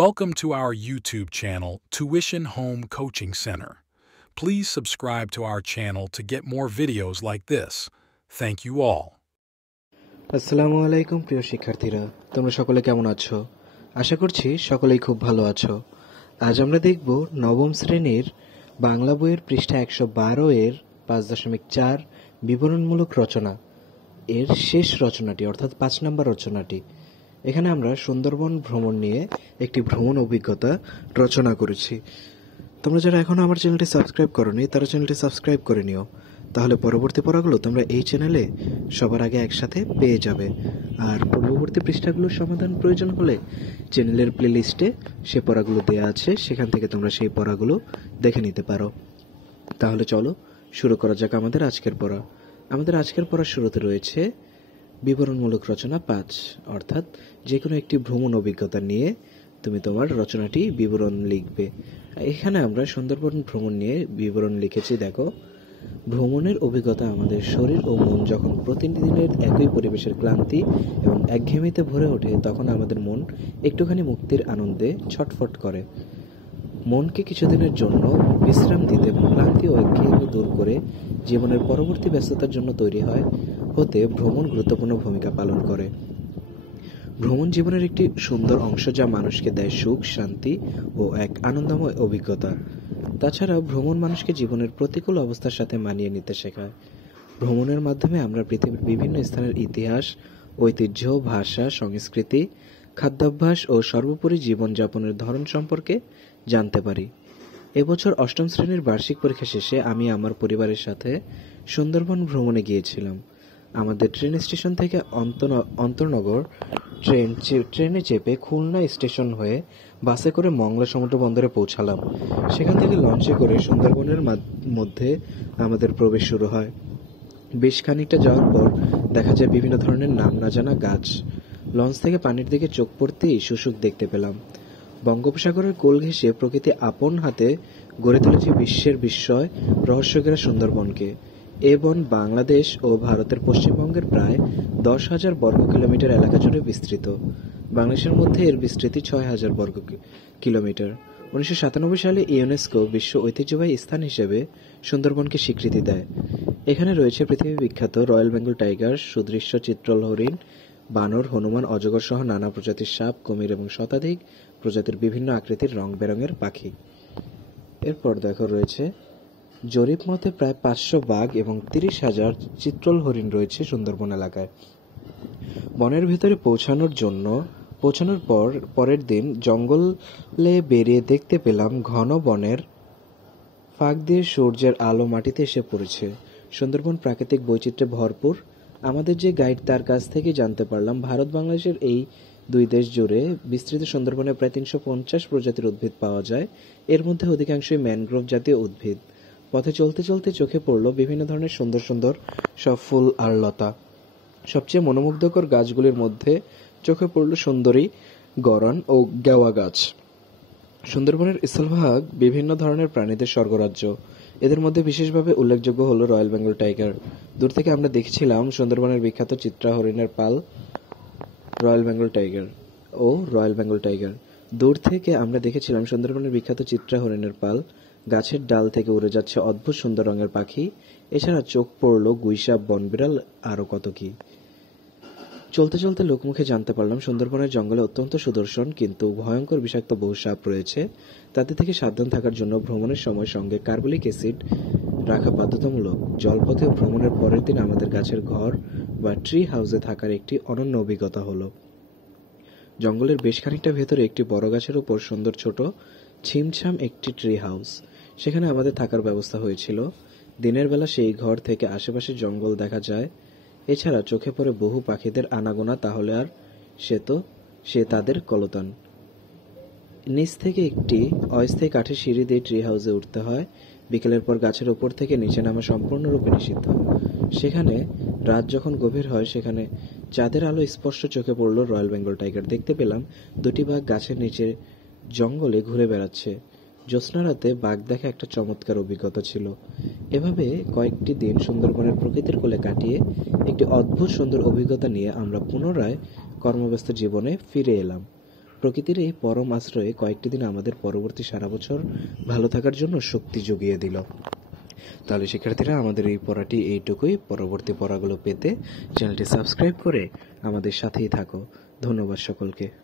Welcome to our YouTube channel, Tuition Home Coaching Center. Please subscribe to our channel to get more videos like this. Thank you all. আসসালামু আলাইকুম প্রিয় শিক্ষার্থীরা, তোমরা সকলে কেমন আছো? আশা করছি সকলেই খুব ভালো আছো। আজ আমরা দেখব নবম শ্রেণীর বাংলা বইয়ের পৃষ্ঠা 112 এর 5.4 বিবরণমূলক রচনা এর শেষ রচনাটি অর্থাৎ 5 নম্বর রচনাটি। এখানে আমরা সুন্দরবন ভ্রমণ নিয়ে একটি ভ্রমণ অভিজ্ঞতা রচনা করেছি। তোমরা যারা এখনো আমার চ্যানেলটি সাবস্ক্রাইব করোনি তারা চ্যানেলটি সাবস্ক্রাইব করে নিও, তাহলে পরবর্তী পড়াগুলো তোমরা এই চ্যানেলে সবার আগে একসাথে পেয়ে যাবে। আর পূর্ববর্তী পৃষ্ঠাগুলোর সমাধান প্রয়োজন হলে চ্যানেলের প্লেলিস্টে সে পড়াগুলো দেওয়া আছে, সেখান থেকে তোমরা সেই পড়াগুলো দেখে নিতে পারো। তাহলে চলো শুরু করা যাক আমাদের আজকের পড়া। আমাদের আজকের পড়ার শুরুতে রয়েছে বিবরণমূলক রচনা 5, অর্থাৎ যে কোনো একটি ভ্রমণ অভিজ্ঞতা নিয়ে তুমি তোমার রচনাটি বিবরণ লিখবে। এখানে আমরা সুন্দরবন ভ্রমণ নিয়ে বিবরণ লিখেছি। দেখো, ভ্রমণের অভিজ্ঞতা আমাদের শরীর ও মন যখন প্রতিদিনের একই পরিবেশের ক্লান্তি এবং একঘেয়েমিতে ভরে ওঠে, তখন আমাদের মন একটুখানি মুক্তির আনন্দে ছটফট করে। মনকে কিছুদিনের জন্য বিশ্রাম দিতে এবং ক্লান্তি ও একঘেয়েমি দূর করে জীবনের পরবর্তী ব্যস্ততার জন্য তৈরি হতে ভ্রমণ গুরুত্বপূর্ণ ভূমিকা পালন করে। ভ্রমণ জীবনের একটি সুন্দর অংশ, যা মানুষকে দেয় সুখ, শান্তি ও এক আনন্দময় অভিজ্ঞতা। তাছাড়া ভ্রমণ মানুষকে জীবনের প্রতিকূল অবস্থার সাথে মানিয়ে নিতে শেখায়। ভ্রমণের মাধ্যমে আমরা পৃথিবীর বিভিন্ন স্থানের ইতিহাস, ঐতিহ্য, ভাষা, সংস্কৃতি, খাদ্যাভ্যাস ও সর্বোপরি জীবনযাপনের ধরন সম্পর্কে জানতে পারি। এবছর 8ম শ্রেণীর বার্ষিক পরীক্ষা শেষে আমি আমার পরিবারের সাথে সুন্দরবন ভ্রমণে গিয়েছিলাম। আমাদের ট্রেন স্টেশন থেকে অন্তর্নগর ট্রেনে চেপে খুলনা স্টেশন হয়ে বাসে করে মংলা সমুদ্র বন্দরে পৌঁছালাম। সেখান থেকে লঞ্চে করে সুন্দরবনের মধ্যে আমাদের প্রবেশ শুরু হয়। বেশ খানিকটা যাওয়ার পর দেখা যায় বিভিন্ন ধরনের নাম না জানা গাছ। লঞ্চ থেকে পানির দিকে চোখ পড়তেই শুশুক দেখতে পেলাম। বঙ্গোপসাগরের কোল ঘেঁষে প্রকৃতি আপন হাতে গড়ে তুলেছে বিশ্বের বিস্ময় রহস্যঘেরা সুন্দরবনকে। এ বন বাংলাদেশ ও ভারতের পশ্চিমবঙ্গের প্রায় 10,000 বর্গ কিলোমিটার এলাকা জুড়ে বিস্তৃত। বাংলাদেশের মধ্যে এর বিস্তৃতি 6,000 বর্গ কিলোমিটার। 1997 সালে ইউনেস্কো বিশ্ব ঐতিহ্যবাহী স্থান হিসেবে সুন্দরবনকে স্বীকৃতি দেয়। এখানে রয়েছে পৃথিবী বিখ্যাত রয়্যাল বেঙ্গল টাইগার, সুদৃশ্য চিত্রল হরিণ, বানর, হনুমান, অজগর সহ নানা প্রজাতির সাপ, কুমির এবং শতাধিক প্রজাতির বিভিন্ন আকৃতির রং বেরঙের পাখি। এরপর দেখো রয়েছে জরিপ মতে প্রায় 500 বাঘ এবং 30,000 চিত্রল হরিণ রয়েছে সুন্দরবন এলাকায়। বনের ভেতরে পৌঁছানোর পরের দিন জঙ্গলে বেরিয়ে দেখতে পেলাম ঘন বনের ফাঁক দিয়ে সূর্যের আলো মাটিতে এসে পড়েছে। সুন্দরবন প্রাকৃতিক বৈচিত্র্যে ভরপুর। আমাদের যে গাইড, তার কাছ থেকে জানতে পারলাম ভারত বাংলাদেশের এই দুই দেশ জুড়ে বিস্তৃত সুন্দরবনে প্রায় 350 প্রজাতির উদ্ভিদ পাওয়া যায়। এর মধ্যে অধিকাংশই ম্যানগ্রোভ জাতীয় উদ্ভিদ। পথে চলতে চলতে চোখে পড়ল বিভিন্ন ধরনের সুন্দর সুন্দর সব ফুল আর লতা। সবচেয়ে মনোমুগ্ধকর গাছগুলির মধ্যে চোখে পড়ল সুন্দরী, গরান ও গেওয়া গাছ। সুন্দরবনের স্থলভাগ বিভিন্ন ধরনের প্রাণীদের স্বর্গরাজ্য। এদের মধ্যে বিশেষভাবে উল্লেখযোগ্য হল রয়্যাল বেঙ্গল টাইগার। দূর থেকে আমরা দেখছিলাম সুন্দরবনের বিখ্যাত চিত্রা হরিণের পাল, রয়্যাল বেঙ্গল টাইগার ও রয়্যাল বেঙ্গল টাইগার। দূর থেকে আমরা দেখেছিলাম সুন্দরবনের বিখ্যাত চিত্রা হরিণের পাল। গাছের ডাল থেকে উড়ে যাচ্ছে অদ্ভুত সুন্দর রঙের পাখি। এছাড়া চোখ পড়ল গুইসাপ, বনবিড়াল, আরো কত কি। চলতে চলতে লোকমুখে জানতে পারলাম সুন্দরবনের জঙ্গলে অত্যন্ত সুদর্শন কিন্তু ভয়ঙ্কর বিষাক্ত বহু সাপ রয়েছে। তাদের থেকে সাবধান থাকার জন্য ভ্রমণের সময় সঙ্গে কার্বলিক অ্যাসিড রাখা বাধ্যতামূলক। জলপথে ভ্রমণের পরের দিন আমাদের গাছের ঘর বা ট্রি হাউসে থাকার একটি অনন্য অভিজ্ঞতা হলো। জঙ্গলের বেশ খানিকটা ভেতরে একটি বড় গাছের উপর সুন্দর ছোট ছিমছাম একটি ট্রি হাউস। সেখানে আমাদের থাকার ব্যবস্থা হয়েছিল। দিনের বেলা সেই ঘর থেকে আশেপাশে জঙ্গল দেখা যায়। এছাড়া চোখে পড়ে বহু পাখিদের আনাগোনা, তাহলে আর সে তাদের কলতান। নিচ থেকে একটি অস্থায়ী কাঠের সিঁড়ি দিয়ে ট্রি হাউসে উঠতে হয়। বিকেলের পর গাছের উপর থেকে নিচে নামা সম্পূর্ণরূপে নিষিদ্ধ। সেখানে রাত যখন গভীর হয়, সেখানে চাঁদের আলো স্পষ্ট চোখে পড়ল রয়্যাল বেঙ্গল টাইগার। দেখতে পেলাম দুটি বাঘ গাছের নিচে জঙ্গলে ঘুরে বেড়াচ্ছে। জ্যোৎস্না রাতে বাঘ দেখা একটা চমৎকার অভিজ্ঞতা ছিল। এভাবে কয়েকটি দিন সুন্দরবনের প্রকৃতির কোলে কাটিয়ে একটি অদ্ভুত সুন্দর অভিজ্ঞতা নিয়ে আমরা পুনরায় কর্মব্যস্ত জীবনে ফিরে এলাম। প্রকৃতির এই পরম আশ্রয়ে কয়েকটি দিন আমাদের পরবর্তী সারা বছর ভালো থাকার জন্য শক্তি জুগিয়ে দিল। তাহলে শিক্ষার্থীরা, আমাদের এই পড়াটি এইটুকুই। পরবর্তী পড়াগুলো পেতে চ্যানেলটি সাবস্ক্রাইব করে আমাদের সাথেই থাকো। ধন্যবাদ সকলকে।